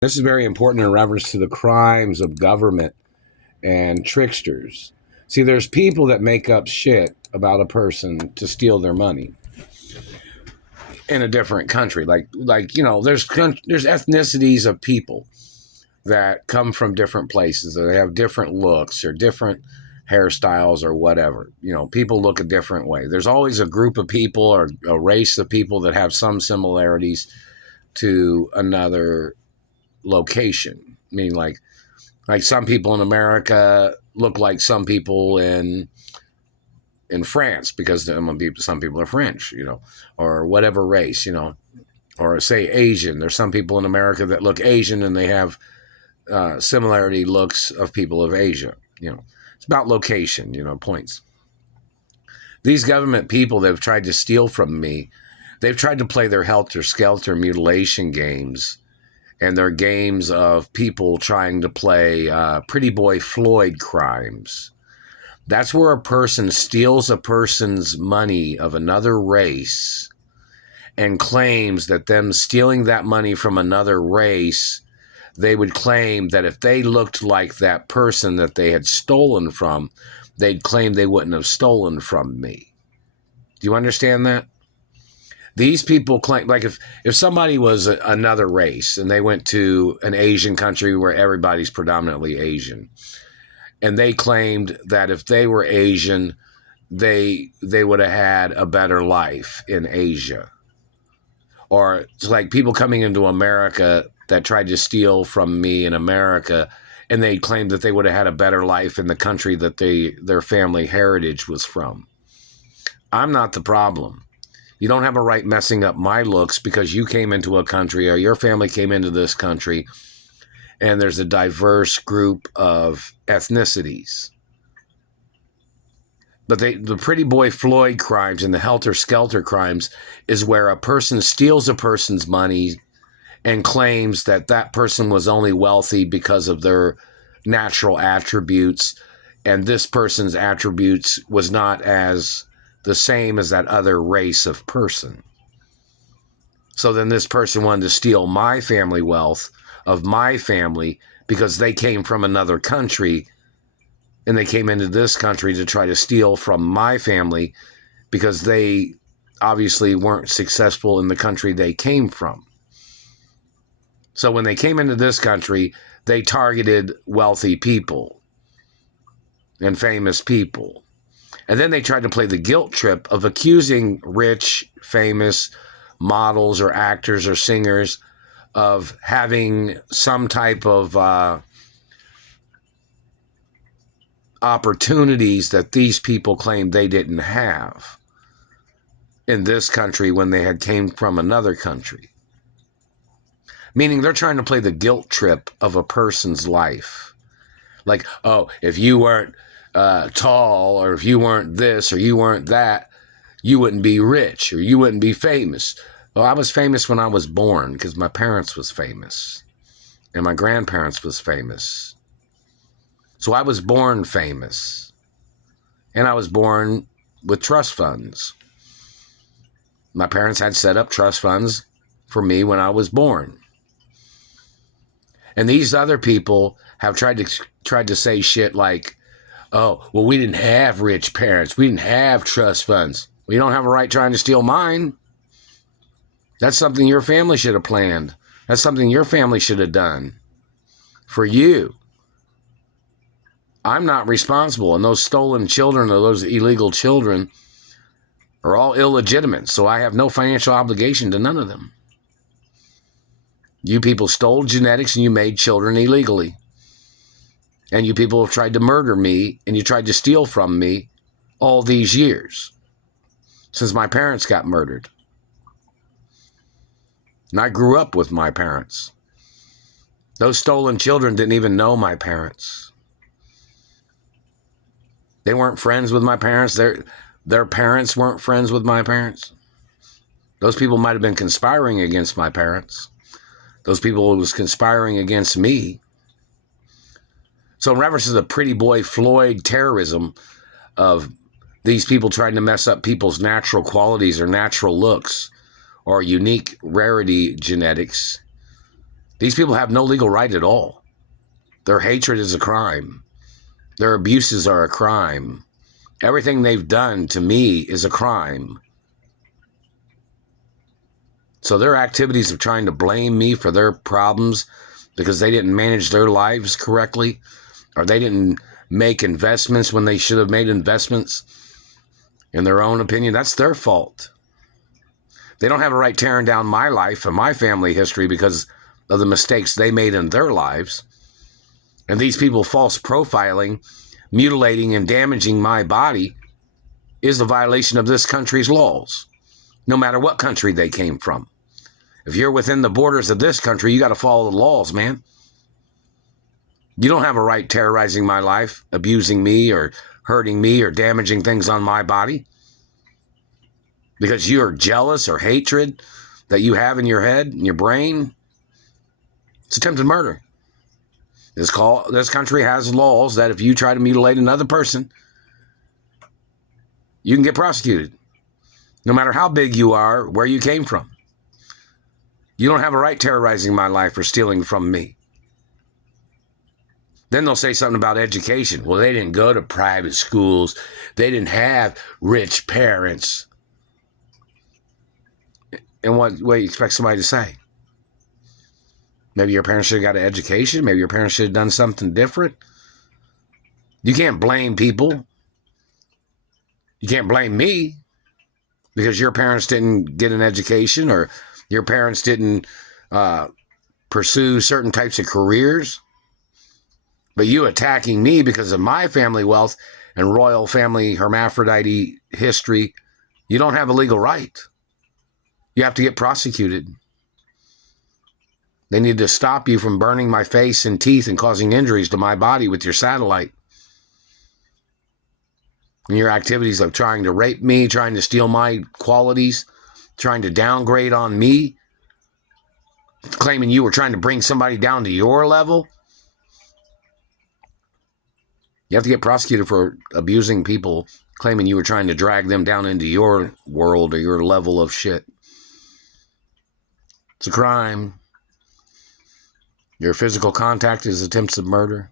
This is very important in reference to the crimes of government and tricksters. See, there's people that make up shit about a person to steal their money in a different country. There's ethnicities of people that come from different places. They have different looks or different hairstyles or whatever. People look a different way. There's always a group of people or a race of people that have some similarities to another location. I mean, like some people in America look like some people in France because some people are French, or whatever race, or say Asian. There's some people in America that look Asian and they have similarity looks of people of Asia. It's about location, points. These government people that have tried to steal from me, they've tried to play their helter-skelter mutilation games and their games of people trying to play Pretty Boy Floyd crimes. That's where a person steals a person's money of another race and claims that them stealing that money from another race, they would claim that if they looked like that person that they had stolen from, they'd claim they wouldn't have stolen from me. Do you understand that? These people claim, like if somebody was another race and they went to an Asian country where everybody's predominantly Asian, and they claimed that if they were Asian, they would have had a better life in Asia. Or it's like people coming into America that tried to steal from me in America, and they claimed that they would have had a better life in the country that their family heritage was from. I'm not the problem. You don't have a right messing up my looks because you came into a country or your family came into this country and there's a diverse group of ethnicities. But the Pretty Boy Floyd crimes and the helter-skelter crimes is where a person steals a person's money and claims that that person was only wealthy because of their natural attributes, and this person's attributes was not as the same as that other race of person. So then this person wanted to steal my family wealth of my family because they came from another country and they came into this country to try to steal from my family because they obviously weren't successful in the country they came from. So when they came into this country, they targeted wealthy people and famous people. And then they tried to play the guilt trip of accusing rich, famous models or actors or singers of having some type of opportunities that these people claimed they didn't have in this country when they had came from another country. Meaning they're trying to play the guilt trip of a person's life. Like, oh, if you weren't tall, or if you weren't this or you weren't that, you wouldn't be rich or you wouldn't be famous. Well, I was famous when I was born because my parents was famous and my grandparents was famous. So I was born famous, and I was born with trust funds. My parents had set up trust funds for me when I was born. And these other people have tried to say shit like, oh, well, we didn't have rich parents. We didn't have trust funds. Well, you don't have a right trying to steal mine. That's something your family should have planned. That's something your family should have done for you. I'm not responsible. And those stolen children or those illegal children are all illegitimate. So I have no financial obligation to none of them. You people stole genetics and you made children illegally. And you people have tried to murder me and you tried to steal from me all these years since my parents got murdered. And I grew up with my parents. Those stolen children didn't even know my parents. They weren't friends with my parents. Their parents weren't friends with my parents. Those people might have been conspiring against my parents. Those people was conspiring against me. So in reference to the Pretty Boy Floyd terrorism of these people trying to mess up people's natural qualities or natural looks or unique rarity genetics, These people have no legal right at all. Their hatred is a crime. Their abuses are a crime. Everything they've done to me is a crime. So their activities of trying to blame me for their problems because they didn't manage their lives correctly, or they didn't make investments when they should have made investments, in their own opinion, that's their fault. They don't have a right tearing down my life and my family history because of the mistakes they made in their lives. And these people false profiling, mutilating, and damaging my body is a violation of this country's laws, no matter what country they came from. If you're within the borders of this country, you got to follow the laws, man. You don't have a right terrorizing my life, abusing me, or hurting me, or damaging things on my body because you're jealous or hatred that you have in your head, in your brain. It's attempted murder. This country has laws that if you try to mutilate another person, you can get prosecuted, no matter how big you are, where you came from. You don't have a right terrorizing my life or stealing from me. Then they'll say something about education. Well, they didn't go to private schools. They didn't have rich parents. And what do you expect somebody to say? Maybe your parents should have got an education. Maybe your parents should have done something different. You can't blame people. You can't blame me because your parents didn't get an education or your parents didn't pursue certain types of careers. But you attacking me because of my family wealth and royal family hermaphrodite history, you don't have a legal right. You have to get prosecuted. They need to stop you from burning my face and teeth and causing injuries to my body with your satellite. And your activities of trying to rape me, trying to steal my qualities, trying to downgrade on me, claiming you were trying to bring somebody down to your level. You have to get prosecuted for abusing people, claiming you were trying to drag them down into your world or your level of shit. It's a crime. Your physical contact is attempts of murder.